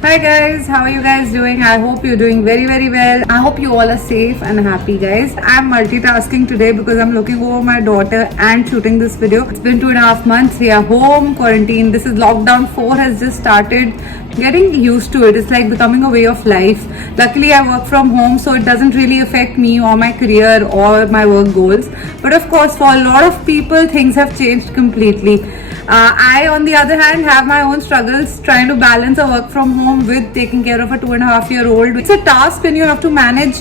Hi guys, how are you guys doing? I hope you're doing very well. I hope you all are safe and happy guys. I'm multitasking today because I'm looking over my daughter and shooting this video. It's been 2.5 months. We are home quarantine. This is lockdown 4 has just started. Getting used to it. It's like becoming a way of life. Luckily I work from home, so it doesn't really affect me or my career or my work goals. But of course for a lot of people things have changed completely. I, on the other hand, have my own struggles trying to balance a work from home with taking care of a 2.5-year-old. It's a task when you have to manage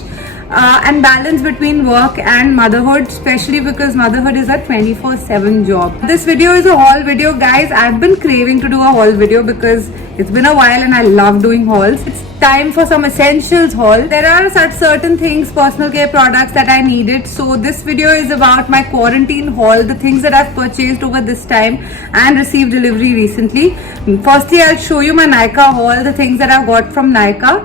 and balance between work and motherhood, especially because motherhood is a 24/7 job. This video is a haul video, guys. I've been craving to do a haul video because it's been a while and I love doing hauls. It's time for some essentials haul. There are such certain things, personal care products that I needed. So this video is about my quarantine haul, the things that I've purchased over this time and received delivery recently. Firstly, I'll show you my Nykaa haul, the things that I've got from Nykaa,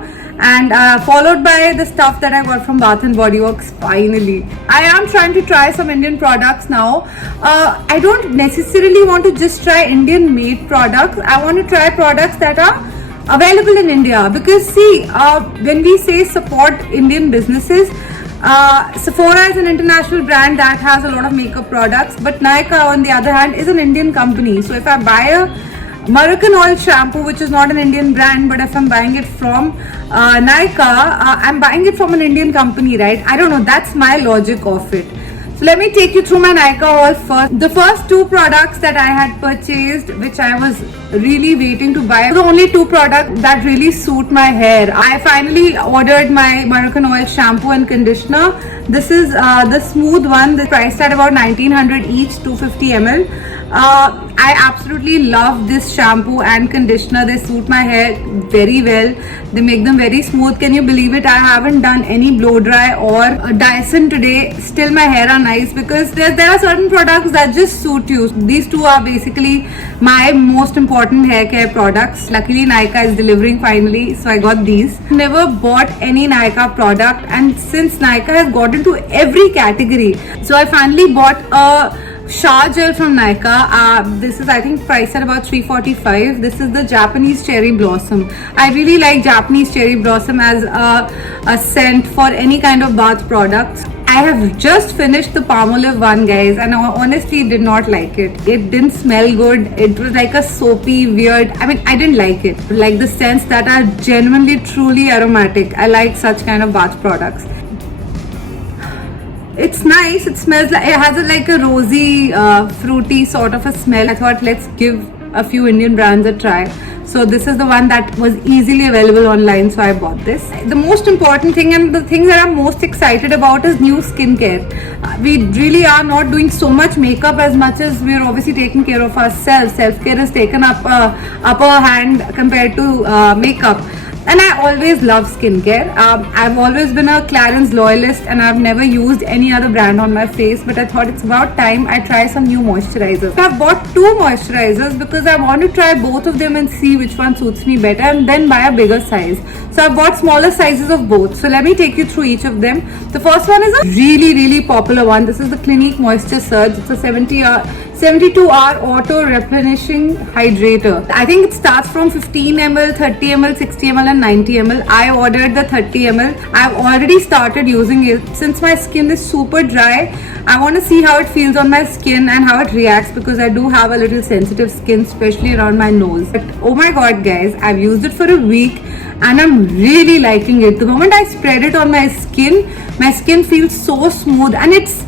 and followed by the stuff that I got from Bath and Body Works. Finally, I am trying to try some Indian products now. I don't necessarily want to just try Indian made products. I want to try products that are available in India, because see, when we say support Indian businesses, Sephora is an international brand that has a lot of makeup products, but Nykaa on the other hand is an Indian company. So if I buy a Moroccan oil shampoo, which is not an Indian brand, but if I'm buying it from Nykaa, I'm buying it from an Indian company, right? I don't know, that's my logic of it. So let me take you through my Nykaa haul first. The first two products that I had purchased, which I was really waiting to buy, the only two products that really suit my hair. I finally ordered my Moroccan oil shampoo and conditioner. This is the smooth one. The price at about 1900 each, 250 ml. I absolutely love this shampoo and conditioner. They suit my hair very well. They make them very smooth. Can you believe it? I haven't done any blow dry or Dyson today. Still my hair are nice, because there are certain products that just suit you. These two are basically my most important hair care products. Luckily Nykaa is delivering finally, so I got these. Never bought any Nykaa product, and since Nykaa has got into every category, so I finally bought a shower gel from Nykaa. This is, I think, priced at about 345. This is the Japanese cherry blossom. I really like Japanese cherry blossom as a scent for any kind of bath products. I have just finished the Palmolive one, guys, and I honestly did not like it. It didn't smell good. It was like a soapy, weird, I mean, I didn't like it. Like the scents that are genuinely, truly aromatic. I like such kind of bath products. It's nice. It smells like, it has like a rosy, fruity sort of a smell. I thought, let's give a few Indian brands a try. So this is the one that was easily available online, so I bought this. The most important thing, and the thing that I'm most excited about, is new skincare. We really are not doing so much makeup as much as we're obviously taking care of ourselves. Self-care has taken up upper hand compared to makeup. And I always love skincare. I've always been a Clarins loyalist, and I've never used any other brand on my face, but I thought it's about time I try some new moisturizers. I've bought two moisturizers because I want to try both of them and see which one suits me better, and then buy a bigger size. So I've bought smaller sizes of both. So let me take you through each of them. The first one is a really popular one. This is the Clinique Moisture Surge. It's a 72-hour auto replenishing hydrator. I think it starts from 15 ml, 30 ml, 60 ml and 90 ml. I ordered the 30 ml. I've already started using it. Since my skin is super dry, I want to see how it feels on my skin and how it reacts, because I do have a little sensitive skin, especially around my nose. But oh my god, guys, I've used it for a week and I'm really liking it. The moment I spread it on my skin feels so smooth, and it's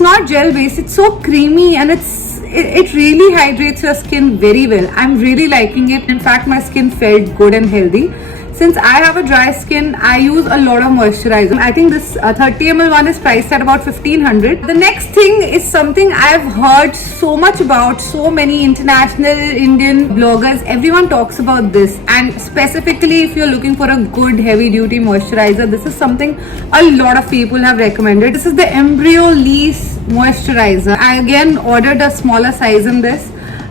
not gel based, it's so creamy, and it really hydrates your skin very well. I'm really liking it. In fact, my skin felt good and healthy. Since I have a dry skin, I use a lot of moisturizer. I think this 30 ml one is priced at about 1500. The next thing is something I've heard so much about. So many international Indian bloggers, everyone talks about this. And specifically if you're looking for a good heavy duty moisturizer, this is something a lot of people have recommended. This is the Embryolisse moisturizer. I again ordered a smaller size in this.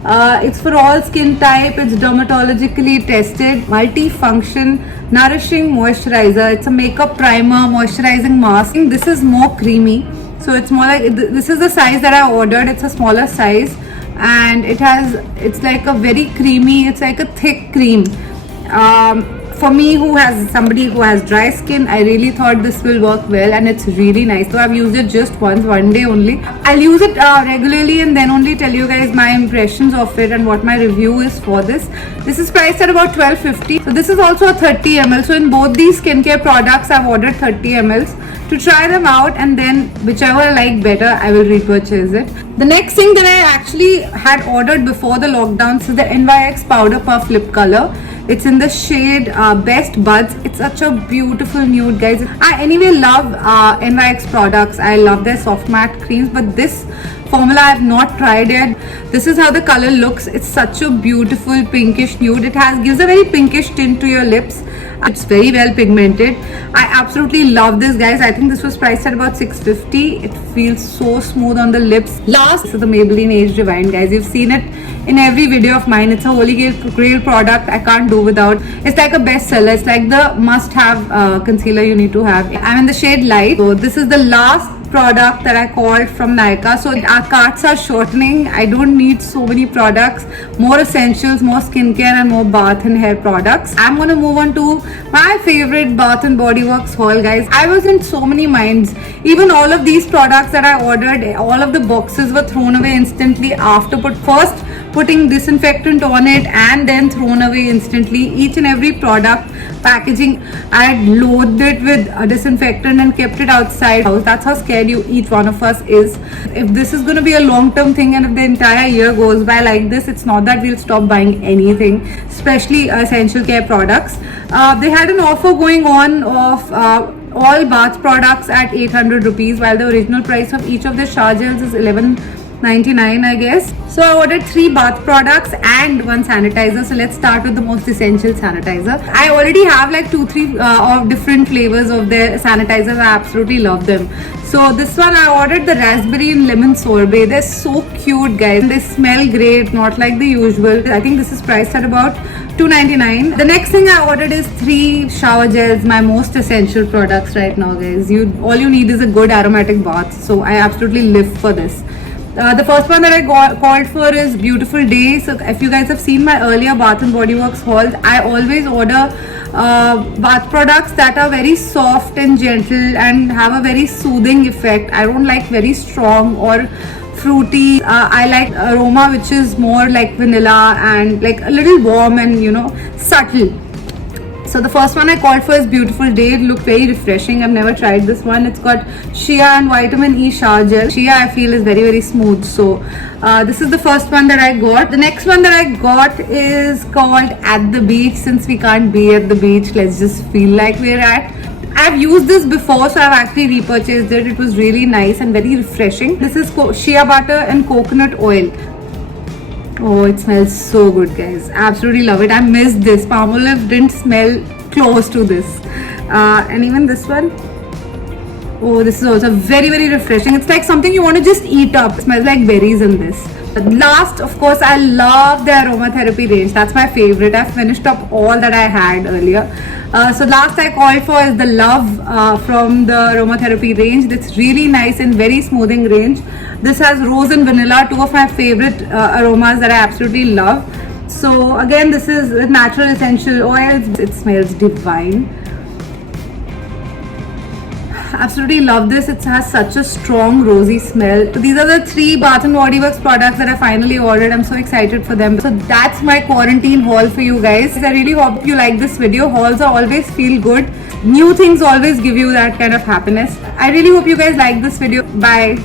It's for all skin type. It's dermatologically tested, multi-function, nourishing moisturizer. It's a makeup primer, moisturizing mask. This is more creamy, so it's more like, this is the size that I ordered. It's a smaller size, and it's like a very creamy, it's like a thick cream. For me, somebody who has dry skin, I really thought this will work well, and it's really nice. So I've used it just once, one day only. I'll use it regularly and then only tell you guys my impressions of it and what my review is for this. This is priced at about $12.50. So this is also a 30 ml. So in both these skincare products, I've ordered 30 mls to try them out, and then whichever I like better, I will repurchase it. The next thing that I actually had ordered before the lockdown is the NYX Powder Puff Lip Color. It's in the shade Best Buds. It's such a beautiful nude, guys. I anyway love NYX products. I love their soft matte creams, but this formula I have not tried yet. This is how the color looks. It's such a beautiful pinkish nude. It gives a very pinkish tint to your lips. It's very well pigmented. I absolutely love this, guys. I think this was priced at about $6.50. It feels so smooth on the lips. Last is the Maybelline Age Divine, guys. You've seen it in every video of mine. It's a holy grail product I can't do without. It's like a bestseller. It's like the must-have concealer you need to have. I'm in the shade Light. So this is the last product that I called from Nykaa. So our carts are shortening. I don't need so many products, more essentials, more skincare and more bath and hair products. I'm gonna move on to my favorite Bath and Body Works haul, guys. I was in so many minds. Even all of these products that I ordered, all of the boxes were thrown away instantly after first putting disinfectant on it and then thrown away instantly. Each and every product packaging, I had loaded it with disinfectant and kept it outside house. That's how scared each one of us is. If this is going to be a long-term thing and if the entire year goes by like this, it's not that we'll stop buying anything, especially essential care products. They had an offer going on of all bath products at 800 rupees, while the original price of each of the shower gels is 11.99, I guess. So I ordered 3 bath products and 1 sanitizer. So let's start with the most essential sanitizer. I already have like 2-3 of different flavors of their sanitizers. I absolutely love them. So this one I ordered the raspberry and lemon sorbet. They're so cute, guys. They smell great, not like the usual. I think this is priced at about $2.99. The next thing I ordered is 3 shower gels, my most essential products right now, guys. All you need is a good aromatic bath. So I absolutely live for this. The first one that I called for is Beautiful Day. So if you guys have seen my earlier Bath and Body Works hauls, I always order bath products that are very soft and gentle and have a very soothing effect. I don't like very strong or fruity. I like aroma which is more like vanilla and like a little warm and subtle. So the first one I called for is Beautiful Day. It looked very refreshing. I've never tried this one. It's got Shea and Vitamin E shower gel. Shea I feel is very, very smooth. So this is the first one that I got. The next one that I got is called At the Beach. Since we can't be at the beach, let's just feel like we're at. I've used this before, so I've actually repurchased it. It was really nice and very refreshing. This is shea butter and coconut oil. Oh, it smells so good, guys. Absolutely love it. I missed this. Palmolive didn't smell close to this. And even this one. Oh, this is also very, very refreshing. It's like something you want to just eat up. It smells like berries in this. Last, of course, I love the aromatherapy range. That's my favorite. I finished up all that I had earlier. So last I called for is the Love from the aromatherapy range. It's really nice and very smoothing range. This has rose and vanilla, 2 of my favorite aromas that I absolutely love. So again, this is natural essential oils. It smells divine. Absolutely love this. It has such a strong rosy smell. So these are the 3 Bath and Body Works products that I finally ordered. I'm so excited for them. So that's my quarantine haul for you guys. I really hope you like this video. Hauls are always feel good. New things always give you that kind of happiness. I really hope you guys like this video. Bye.